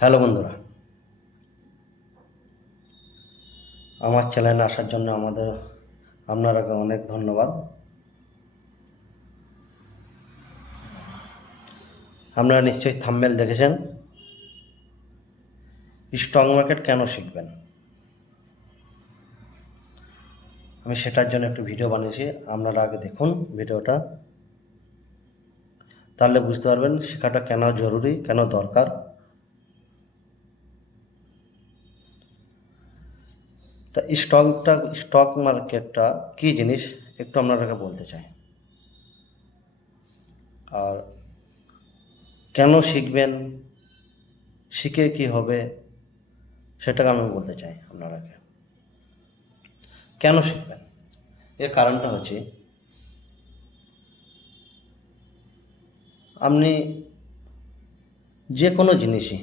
Hello বন্ধুরা, আমার চ্যানেলে আসার জন্য আপনারাকে অনেক ধন্যবাদ। আপনারা নিশ্চয়ই থাম্বনেল দেখেছেন। স্টক মার্কেট কেন শিখবেন, আমি সেটার জন্য একটু ভিডিও বানিয়েছি। আপনারা আগে দেখুন ভিডিওটা, তাহলে বুঝতে পারবেন শেখাটা কেন জরুরি, কেন দরকার। তা স্টক মার্কেটটা কী জিনিস একটু আপনারাকে বলতে চাই, আর কেন শিখবেন, শিখে কি হবে সেটাকে আমি বলতে চাই আপনারাকে। কেন শিখবেন, এর কারণটা হচ্ছে আপনি যে কোনো জিনিসই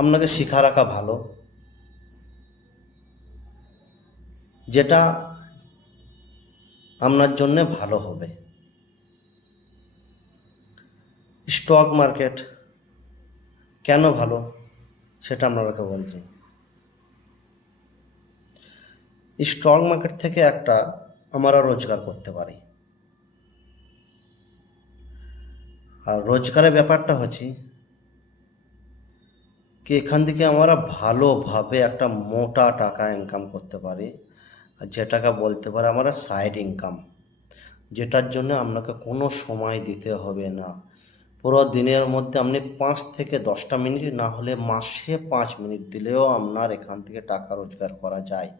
আপনাকে শিখা রাখা ভালো, যেটা আপনার জন্য ভালো হবে। স্টক মার্কেট কেন ভালো সেটা আপনাকে বলছি। স্টক মার্কেট থেকে আমরা রোজগার করতে পারি, আর রোজগারের ব্যাপারটা হচ্ছে কি এখান থেকে আমরা ভালোভাবে একটা মোটা টাকা ইনকাম করতে পারি, আর যেটাকে বলতে পারে আমরা সাইড ইনকাম, যেটার জন্য আপনাকে কোনো সময় দিতে হবে না। পুরো দিনের মধ্যে আপনি 5 থেকে 10টা মিনিট, না হলে মাসে 5 মিনিট দিলেও আপনার এখান থেকে টাকা রোজগার করা যায়।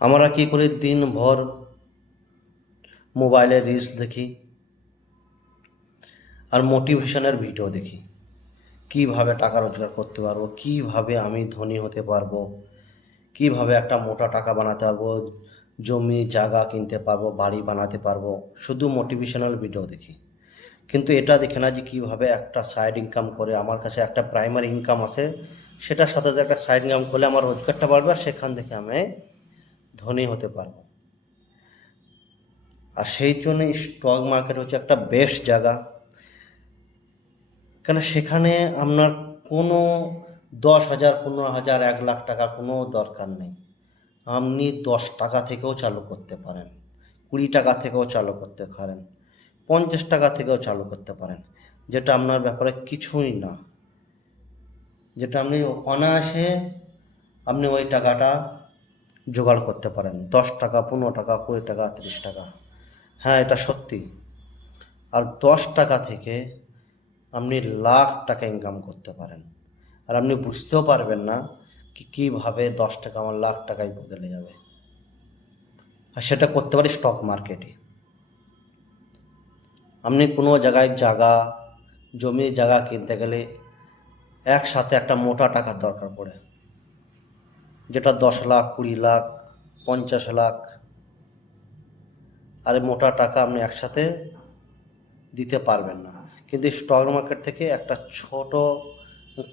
আমরা কি করি, দিনভর মোবাইলে রিলস দেখি আর মোটিভেশনের ভিডিও দেখি, কিভাবে টাকা রোজগার করতে পারবো, কিভাবে আমি ধনী হতে পারবো, কিভাবে একটা মোটা টাকা বানাতে পারবো, জমি জায়গা কিনতে পারবো, বাড়ি বানাতে পারবো। শুধু মোটিভেশনাল ভিডিও দেখি, কিন্তু এটা দেখে না যে কীভাবে একটা সাইড ইনকাম করে আমার কাছে একটা প্রাইমারি ইনকাম আসে, সেটার সাথে একটা সাইড ইনকাম করলে আমার রোজগারটা বাড়বে, আর সেখান থেকে আমি ধনী হতে পারবো। আর সেই জন্য স্টক মার্কেট হচ্ছে একটা বেস্ট জায়গা, কেন সেখানে আপনার কোনো 10,000, 15,000, 1 লাখ টাকা কোনো দরকার নেই। আপনি 10 টাকা থেকেও চালু করতে পারেন, 20 টাকা থেকেও চালু করতে পারেন, 50 টাকা থেকেও চালু করতে পারেন, যেটা আপনার ব্যাপারে কিছুই না, যেটা আপনি অনায়াসে আপনি ওই টাকাটা জোগাড় করতে পারেন। 10 টাকা, 15 টাকা, 20 টাকা, 30 টাকা, হ্যাঁ এটা সত্যি। আর 10 টাকা থেকে আপনি লাখ টাকা ইনকাম করতে পারেন, আর আপনি বুঝতেও পারবেন না কীভাবে 10 টাকা আমার লাখ টাকায় বদলে যাবে। আর সেটা করতে পারি স্টক মার্কেটে। আপনি কোনো জায়গায় জমি জায়গা কিনতে গেলে একসাথে একটা মোটা টাকার দরকার পড়ে, যেটা 10 লাখ, 20 লাখ, 50 লাখ, আর এই মোটা টাকা আপনি একসাথে দিতে পারবেন না। কিন্তু স্টক মার্কেট থেকে একটা ছোট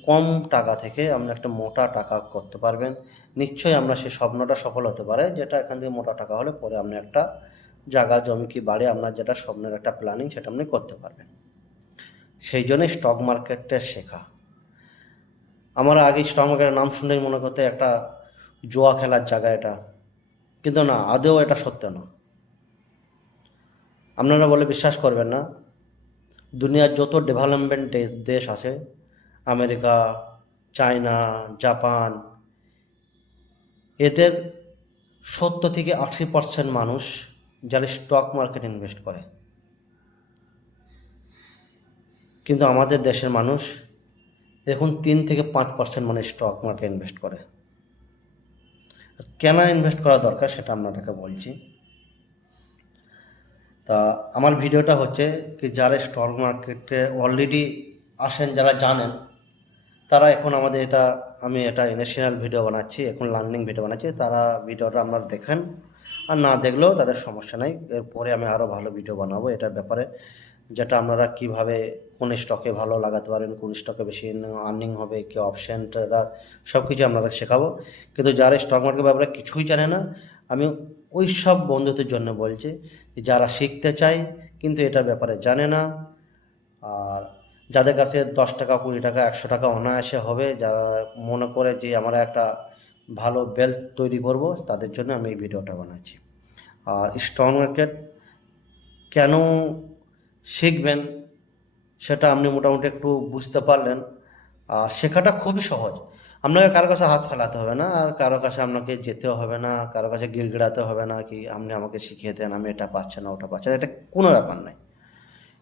কম টাকা থেকে আপনি একটা মোটা টাকা করতে পারবেন। নিশ্চয়ই আপনার সেই স্বপ্নটা সফল হতে পারে, যেটা এখান থেকে মোটা টাকা হলে পরে আপনি একটা জায়গা জমি কি বাড়ি, আপনার যেটা স্বপ্নের একটা প্ল্যানিং, সেটা আপনি করতে পারবেন। সেই জন্যই স্টক মার্কেটটা শেখা। আমরা আগে স্টক মার্কেটের নাম শুনলেই মনে করতে একটা জুয়া খেলার জায়গা এটা, কিন্তু না, আদৌ এটা সত্য না। আপনারা বলে বিশ্বাস করবেন না, দুনিয়ার যত ডেভেলপমেন্ট দেশ আছে, আমেরিকা, চায়না, জাপান, এদের 70 থেকে 80% মানুষ যারা স্টক মার্কেটে ইনভেস্ট করে, কিন্তু আমাদের দেশের মানুষ এখন 3 থেকে 5% মানে স্টক মার্কেটে ইনভেস্ট করে। কেন ইনভেস্ট করা দরকার সেটা আপনাদেরকে বলছি। তা আমার ভিডিওটা হচ্ছে কি, যারা স্টক মার্কেটে অলরেডি আসেন, যারা জানেন, তারা এখন আমি এটা ইনিশিয়াল ভিডিও বানাচ্ছি, এখন লার্নিং ভিডিও বানাচ্ছি, তারা ভিডিওটা আপনারা দেখেন, আর না দেখলেও তাদের সমস্যা নেই। এরপরে আমি আরও ভালো ভিডিও বানাবো এটার ব্যাপারে, যেটা আপনারা কিভাবে কোন স্টকে ভালো লাগাতে পারেন, কোন স্টকে বেশি আর্নিং হবে, কি অপশন ট্রেডার, সব কিছু আপনারা শেখাবো। কিন্তু যারা স্টক মার্কেটের ব্যাপারে কিছুই জানে না, আমি ওই সব বন্ধুদের জন্য বলছি যে যারা শিখতে চায় কিন্তু এটার ব্যাপারে জানে না। আর যাদের কাছে 10 টাকা, 20 টাকা, 100 টাকা অনায়াসে হবে, যারা মনে করে যে আমরা একটা ভালো ওয়েলথ তৈরি করব, তাদের জন্য আমি এই ভিডিওটা বানাচ্ছি। আর স্টক মার্কেট কেন শিখবেন সেটা আপনি মোটামুটি একটু বুঝতে পারলেন। আর শেখাটা খুবই সহজ। আপনাকে কারো কাছে হাত ফেলাতে হবে না, আর কারো কাছে আপনাকে যেতেও হবে না, কারো কাছে গিড়গিড়াতে হবে না কি আপনি আমাকে শিখিয়ে দেন, আমি এটা পাচ্ছি না ওটা পাচ্ছি না, এটা কোনো ব্যাপার নাই।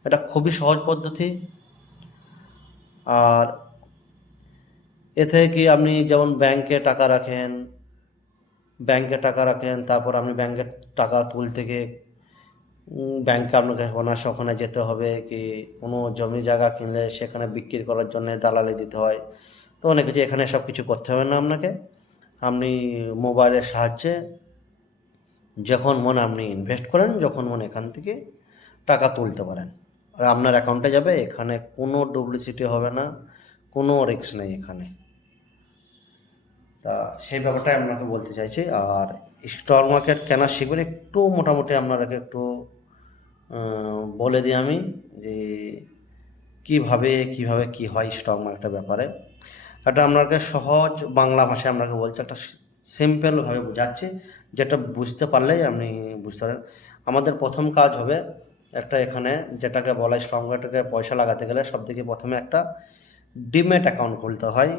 এটা খুবই সহজ পদ্ধতি। আর এতে কি আপনি যেমন ব্যাংকে টাকা রাখেন, তারপর আপনি ব্যাংকের টাকা তুলতে গিয়ে ব্যাংকে আপনাকে ওখানে যেতে হবে, কি কোনো জমি জায়গা কিনলে সেখানে বিক্রি করার জন্য দালালি দিতে হয়। তো অনেক কিছু এখানে সব কিছু করতে হবে না আপনাকে। আপনি মোবাইলের সাহায্যে যখন মনে আপনি ইনভেস্ট করেন, যখন মনে এখান থেকে টাকা তুলতে পারেন, আর আপনার অ্যাকাউন্টে যাবে। এখানে কোনো ডুপ্লিসিটি হবে না, কোনো রিস্ক নেই এখানে। তা সেই ব্যাপারটাই আপনাকে বলতে চাইছি। আর স্টক মার্কেট কেনা শিখবেন একটু মোটামুটি আপনাকে একটু বলে দিই আমি, যে কিভাবে কিভাবে কি হয় স্টক মার্কেটের ব্যাপারে। এটা আপনাকে সহজ বাংলা ভাষায় আপনাকে বলছি, একটা সিম্পলভাবে বোঝাচ্ছি, যেটা বুঝতে পারলেই আপনি বুঝতে পারেন। আমাদের প্রথম কাজ হবে একটা, এখানে যেটাকে বলা হয় স্টক মার্কেটে পয়সা লাগাতে গেলে সবথেকে প্রথমে একটা ডিম্যাট অ্যাকাউন্ট খুলতে হয়।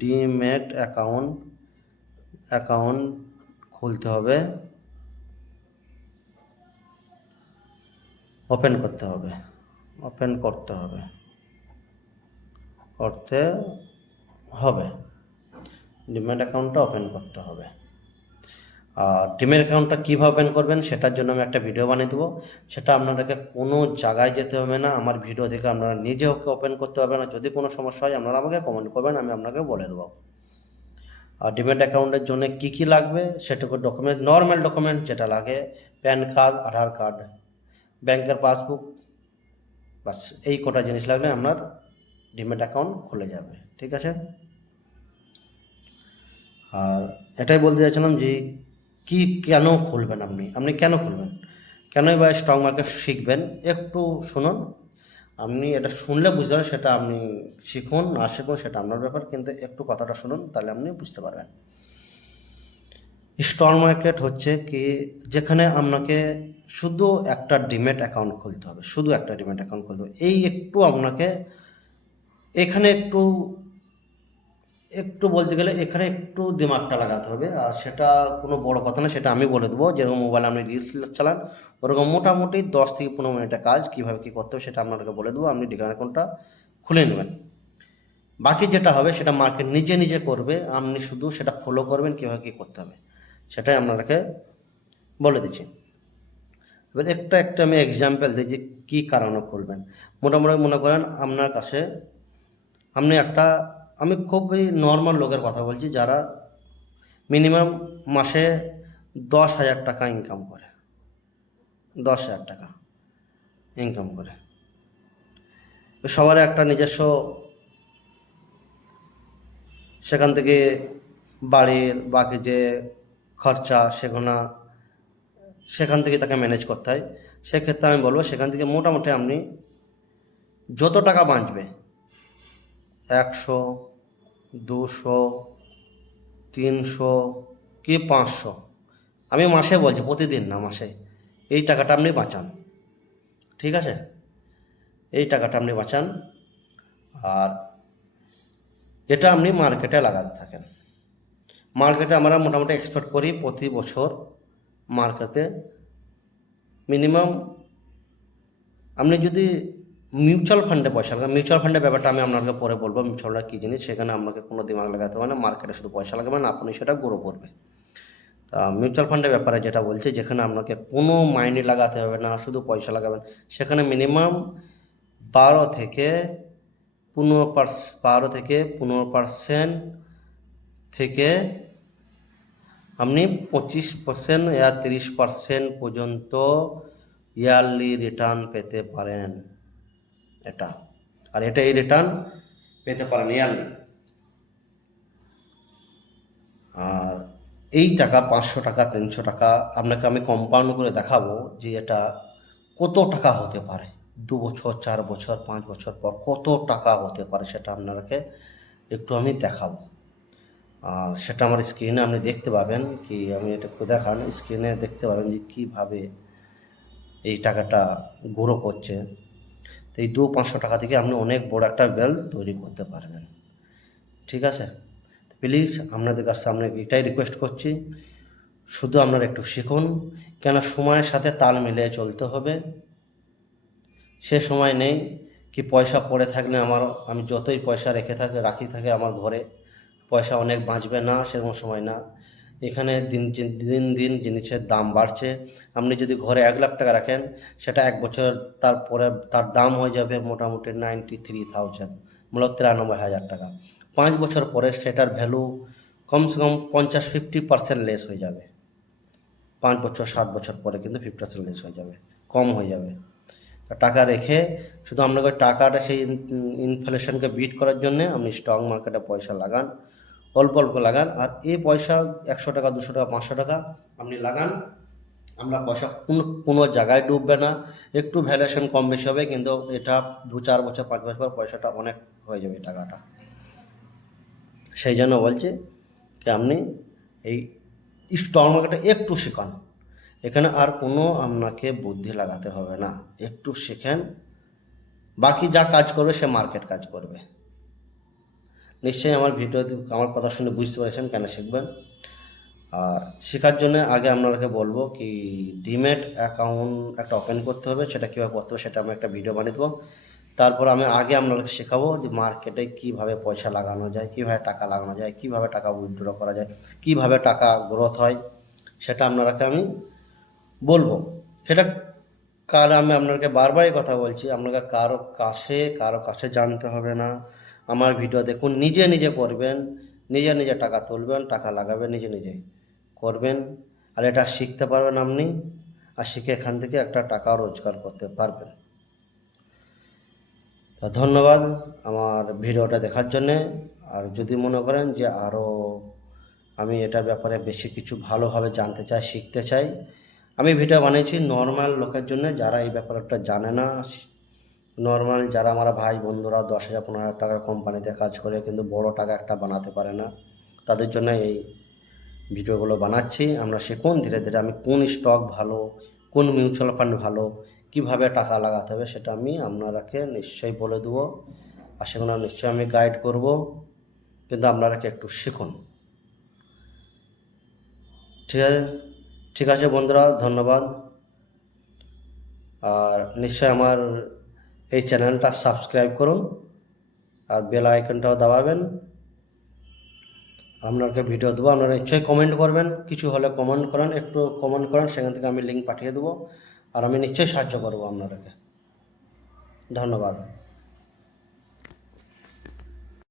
ডিম্যাট অ্যাকাউন্ট খুলতে হবে, ওপেন করতে হবে, ওপেন করতে হবে করতে হবে ডিম্যাট অ্যাকাউন্টটা ওপেন করতে হবে। আর ডিম্যাট অ্যাকাউন্টটা কীভাবে ওপেন করবেন সেটার জন্য আমি একটা ভিডিও বানিয়ে দেবো। সেটা আপনাদেরকে কোনো জায়গায় যেতে হবে না, আমার ভিডিও থেকে আপনারা নিজে ওপেন করতে পারবেন। না যদি কোনো সমস্যা হয় আপনারা আমাকে কমেন্ট করবেন, আমি আপনাকে বলে দেবো। আর ডিম্যাট অ্যাকাউন্টের জন্য কী কী লাগবে সেটুকু ডকুমেন্ট, নর্মাল ডকুমেন্ট যেটা লাগে, প্যান কার্ড, আধার কার্ড, ব্যাংকের পাসবুক, বাস এই কটা জিনিস লাগলে আপনার ডিম্যাট অ্যাকাউন্ট খুলে যাবে। ঠিক আছে। আর এটাই বলতে চাইছিলাম যে কেন খুলবেন, আপনি কেন খুলবেন, কেনই বা স্টক মার্কেট শিখবেন, একটু শুনুন। আপনি এটা শুনলে বুঝতে পারেন, সেটা আপনি শিখুন না শিখুন সেটা আপনার ব্যাপার, কিন্তু একটু কথাটা শুনুন, তাহলে আপনি বুঝতে পারবেন। স্টক মার্কেট হচ্ছে কি, যেখানে আপনাকে শুধু একটা ডিম্যাট অ্যাকাউন্ট খুলতে হবে, শুধু একটা ডিম্যাট অ্যাকাউন্ট খুলতে হবে। এই একটু আপনাকে এখানে একটু একটু বলতে গেলে এখানে একটু দিমাগটা লাগাতে হবে। আর সেটা কোনো বড় কথা না, সেটা আমি বলে দেবো। যেরকম মোবাইলে আপনি রিলস চালান, ওরকম মোটামুটি 10 থেকে 15 মিনিটের কাজ কীভাবে কী করতে হবে সেটা আপনাকে বলে দেবো। আপনি ডিম্যাট অ্যাকাউন্টটা খুলে নেবেন। বাকি যেটা হবে সেটা মার্কেট নিজে নিজে করবে, আপনি শুধু সেটা ফলো করবেন কীভাবে কী করতে হবে, সেটাই আপনাকে বলে দিচ্ছি। এবার একটা একটা আমি এক্সাম্পল দিই যে কী কারণে খুলবেন। মোটামুটি মনে করেন আপনার কাছে আপনি একটা, আমি খুবই নর্মাল লোকের কথা বলছি, যারা মিনিমাম মাসে 10,000 টাকা ইনকাম করে, 10,000 টাকা ইনকাম করে। সবার একটা নিজস্ব, সেখান থেকে বাড়ির বাকি যে খরচা সেখান থেকে তাকে ম্যানেজ করতে হয়। সেক্ষেত্রে আমি বলবো সেখান থেকে মোটামুটি আপনি যত টাকা বাঁচবে, 100, 200, 300 কি 500, আমি মাসে বলছি, প্রতিদিন না, মাসে এই টাকাটা আপনি বাঁচান। ঠিক আছে, এই টাকাটা আপনি বাঁচান। আর এটা আপনি মার্কেটে লাগাতে থাকেন। মার্কেটে আমরা মোটামুটি এক্সপেক্ট করি প্রতি বছর মার্কেটে মিনিমাম, আপনি যদি মিউচুয়াল ফান্ডে পয়সা লাগান, মিউচুয়াল ফান্ডের ব্যাপারটা আমি আপনাকে পরে বলবো, মিউচুয়াল ফান্ড কী জিনিস, সেখানে আপনাকে কোনো দিমাগ লাগাতে হবে না, মার্কেটে শুধু পয়সা লাগাবেন, আপনি সেটা গ্রো করবে। তা মিউচুয়াল ফান্ডের ব্যাপারে যেটা বলছে, যেখানে আপনাকে কোনো মাইনে লাগাতে হবে না, শুধু পয়সা লাগাবেন, সেখানে মিনিমাম 12 থেকে 15% থেকে আপনি 25% या 30% পর্যন্ত ইয়ারলি রিটার্ন পেতে পারেন। এটা, আর এই রিটার্ন পেতে পারেন ইয়ারলি। আর এই টাকা 500 টাকা, 300 টাকা আপনাকে আমি কম্পাউন্ড করে দেখাবো যে এটা কত টাকা হতে পারে, 2 বছর 4 বছর 5 বছর পর কত টাকা হতে পারে সেটা আপনাকে একটু আমি দেখাবো। আর সেটা আমার স্ক্রিনে আপনি দেখতে পাবেন, কি আমি এটা একটু দেখান, স্ক্রিনে দেখতে পাবেন যে কীভাবে এই টাকাটা গ্রো করছে। তো এই 200-500 টাকা থেকে আপনি অনেক বড় একটা ওয়েলথ তৈরি করতে পারবেন। ঠিক আছে, প্লিজ আপনাদের কাছে আমি এটাই রিকোয়েস্ট করছি, শুধু আপনারা একটু শিখুন, কেন সময়ের সাথে তাল মিলিয়ে চলতে হবে। সে সময় নেই কি পয়সা পড়ে থাকলে আমি যতই পয়সা রাখি থাকে আমার ঘরে, পয়সা অনেক বাঁচবে না, সেরকম সময় না। এখানে দিন দিন দিন জিনিসের দাম বাড়ছে। আপনি যদি ঘরে 1 লাখ টাকা রাখেন, সেটা 1 বছর তারপরে তার দাম হয়ে যাবে মোটামুটি 93,000, মূলত 93,000 টাকা। 5 বছর পরে সেটার ভ্যালু কমসে কম 50-50% লেস হয়ে যাবে। 5 বছর 7 বছর পরে কিন্তু 50% লেস হয়ে যাবে, কম হয়ে যাবে। টাকা রেখে শুধু আপনাকে টাকাটা সেই ইনফ্লেশনকে বিট করার জন্যে আপনি স্টক মার্কেটে পয়সা লাগান, অল্প অল্প লাগান। আর এই পয়সা 100 টাকা 200 টাকা 500 টাকা আপনি লাগান, আপনার পয়সা কোনো জায়গায় ডুববে না। একটু ভ্যালুয়েশন কম বেশি হবে, কিন্তু এটা 2-4 বছর 5 বছর পর পয়সাটা অনেক হয়ে যাবে টাকাটা। সেই জন্য বলছি কি আপনি এই স্টক মার্কেটে একটু শিখান, এখানে আর কোনো আপনাকে বুদ্ধি লাগাতে হবে না, একটু শেখেন, বাকি যা কাজ করবে সে মার্কেট কাজ করবে। নিশ্চয়ই আমার ভিডিওতে আমার কথা শুনে বুঝতে পেরেছেন কেন শিখবেন। আর শেখার জন্য আগে আপনাকে বলবো কি ডিম্যাট অ্যাকাউন্ট একটা ওপেন করতে হবে, সেটা কীভাবে করতে হবে সেটা আমি একটা ভিডিও বানিয়ে দেবো। তারপর আমি আগে আপনাকে শেখাবো যে মার্কেটে কীভাবে পয়সা লাগানো যায়, কীভাবে টাকা লাগানো যায়, কীভাবে টাকা উইথড্র করা যায়, কীভাবে টাকা গ্রোথ হয়, সেটা আপনাকে আমি বলবো। সেটা আমি আপনাকে বারবারই কথা বলছি, আপনাকে কারো কাছে জানতে হবে না। আমার ভিডিও দেখুন, নিজে নিজে করবেন, নিজে নিজে টাকা তুলবেন, টাকা লাগাবেন, নিজে নিজে করবেন। আর এটা শিখতে পারবেন আপনি, আর শিখে এখান থেকে একটা টাকা রোজগার করতে পারবেন। তো ধন্যবাদ আমার ভিডিওটা দেখার জন্যে। আর যদি মনে করেন যে আরও আমি এটার ব্যাপারে বেশি কিছু ভালোভাবে জানতে চাই, শিখতে চাই, আমি ভিডিও বানিয়েছি নর্মাল লোকের জন্য, যারা এই ব্যাপারটা জানে না। নর্মাল যারা আমার ভাই বন্ধুরা 10,000 15,000 টাকার কোম্পানিতে কাজ করে কিন্তু বড় টাকা একটা বানাতে পারে না, তাদের জন্য এই ভিডিওগুলো বানাচ্ছি। আমরা শিখুন ধীরে ধীরে আমি কোন স্টক ভালো, কোন মিউচুয়াল ফান্ড ভালো, কিভাবে টাকা লাগাতে হবে সেটা আমি আপনারাকে নিশ্চয়ই বলে দেবো, আর সেগুলো নিশ্চয়ই আমি গাইড করব, কিন্তু আপনারাকে একটু শিখুন। ঠিক আছে বন্ধুরা, ধন্যবাদ। আর নিশ্চয় আমার এই চ্যানেলটা সাবস্ক্রাইব করুন, আর বেল আইকনটাও দাবাবেন। আপনাকে ভিডিও দেবো, আপনারা নিশ্চয়ই কমেন্ট করবেন, কিছু হলে কমেন্ট করেন, একটু কমেন্ট করেন, সেখান থেকে আমি লিঙ্ক পাঠিয়ে দেবো, আর আমি নিশ্চয়ই সাহায্য করবো আপনাদেরকে। ধন্যবাদ।